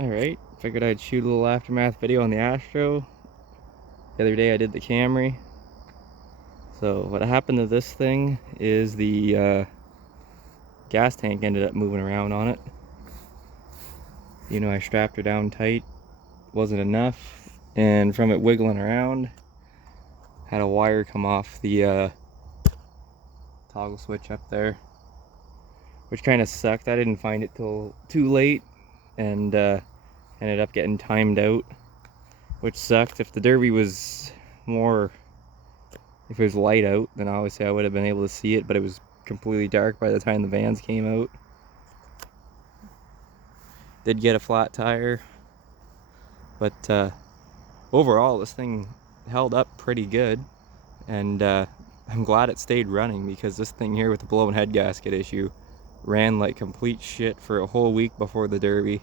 Alright, figured I'd shoot a little aftermath video on the Astro. The other day I did the Camry. So what happened to this thing is the gas tank ended up moving around on it. I strapped her down tight, wasn't enough, and from it wiggling around, had a wire come off the toggle switch up there, which kind of sucked. I didn't find it till too late, and ended up getting timed out, which sucked. If the Derby was if it was light out, then obviously I would have been able to see it, but it was completely dark by the time the vans came out. Did get a flat tire, but overall this thing held up pretty good, and I'm glad it stayed running, because this thing here with the blown head gasket issue ran like complete shit for a whole week before the Derby.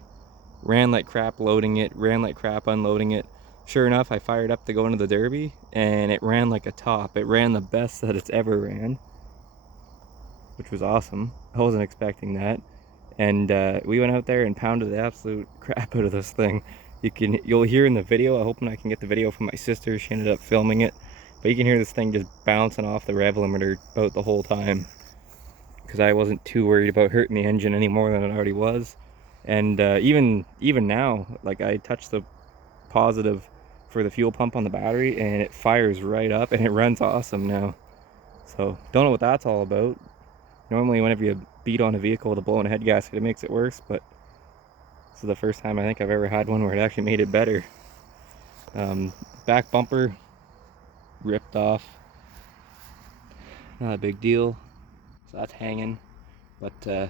Ran like crap loading it, ran like crap unloading it. Sure enough, I fired up to go into the Derby, and it ran like a top. It ran the best that it's ever ran, which was awesome. I wasn't expecting that. And we went out there and pounded the absolute crap out of this thing. You'll hear in the video, I'm hoping I can get the video from my sister. She ended up filming it. But you can hear this thing just bouncing off the rev limiter about the whole time, because I wasn't too worried about hurting the engine any more than it already was. And even now, like, I touched the positive for the fuel pump on the battery, and it fires right up, and it runs awesome now. So don't know what that's all about. Normally whenever you beat on a vehicle with a blown head gasket, it makes it worse, but this is the first time I think I've ever had one where it actually made it better. Back bumper ripped off, not a big deal, so that's hanging. But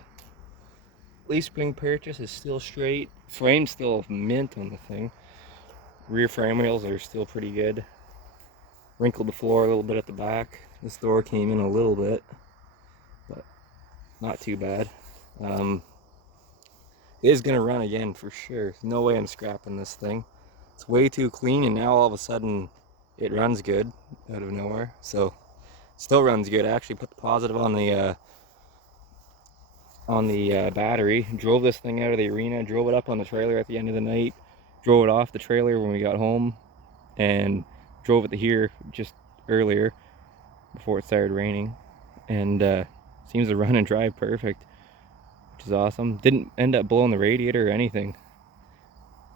leaf spring purchase is still straight. Frame's still mint on the thing. Rear frame rails are still pretty good. Wrinkled the floor a little bit at the back. This door came in a little bit, but not too bad. It is gonna run again for sure. There's no way I'm scrapping this thing. It's way too clean, and now all of a sudden it runs good out of nowhere. So still runs good. I actually put the positive on the battery, drove this thing out of the arena, drove it up on the trailer at the end of the night, drove it off the trailer when we got home, and drove it to here just earlier before it started raining, and seems to run and drive perfect, which is awesome. Didn't end up blowing the radiator or anything,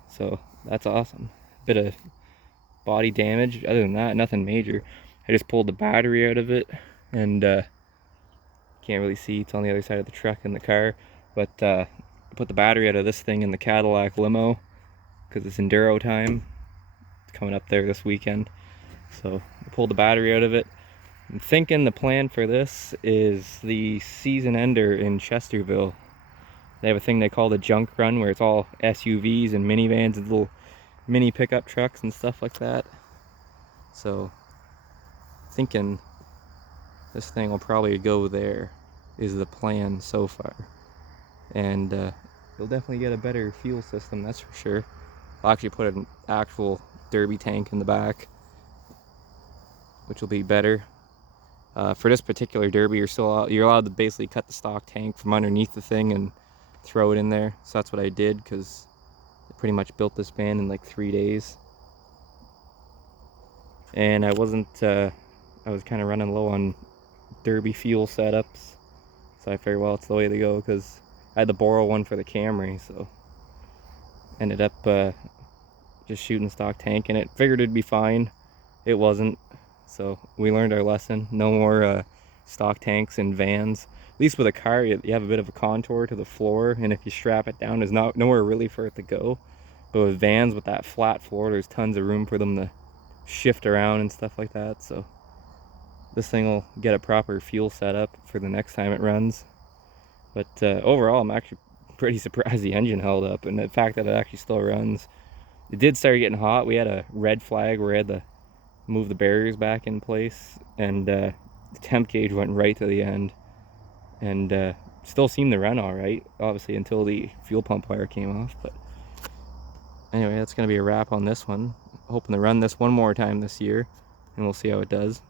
so that's awesome. Bit of body damage, other than that, nothing major. I just pulled the battery out of it, and can't really see, it's on the other side of the truck in the car, but I put the battery out of this thing in the Cadillac limo because it's enduro time. It's coming up there this weekend, so I pulled the battery out of it. I'm thinking the plan for this is the season ender in Chesterville. They have a thing they call the junk run, where it's all SUVs and minivans and little mini pickup trucks and stuff like that. So thinking this thing will probably go there is the plan so far, and you'll definitely get a better fuel system, that's for sure. I'll actually put an actual Derby tank in the back, which will be better. For this particular Derby, you're allowed to basically cut the stock tank from underneath the thing and throw it in there. So that's what I did, because I pretty much built this van in like 3 days, and I was kind of running low on Derby fuel setups, so I figured, well, it's the way to go, because I had to borrow one for the Camry, so ended up just shooting stock tank in it. Figured it'd be fine. It wasn't, so we learned our lesson. No more stock tanks in vans. At least with a car, you have a bit of a contour to the floor, and if you strap it down, there's nowhere really for it to go. But with vans, with that flat floor, there's tons of room for them to shift around and stuff like that. So this thing will get a proper fuel setup for the next time it runs. But overall, I'm actually pretty surprised the engine held up, and the fact that it actually still runs. It did start getting hot. We had a red flag where we had to move the barriers back in place, and the temp gauge went right to the end, and still seemed to run all right, obviously, until the fuel pump wire came off. But anyway, that's going to be a wrap on this one. Hoping to run this one more time this year, and we'll see how it does.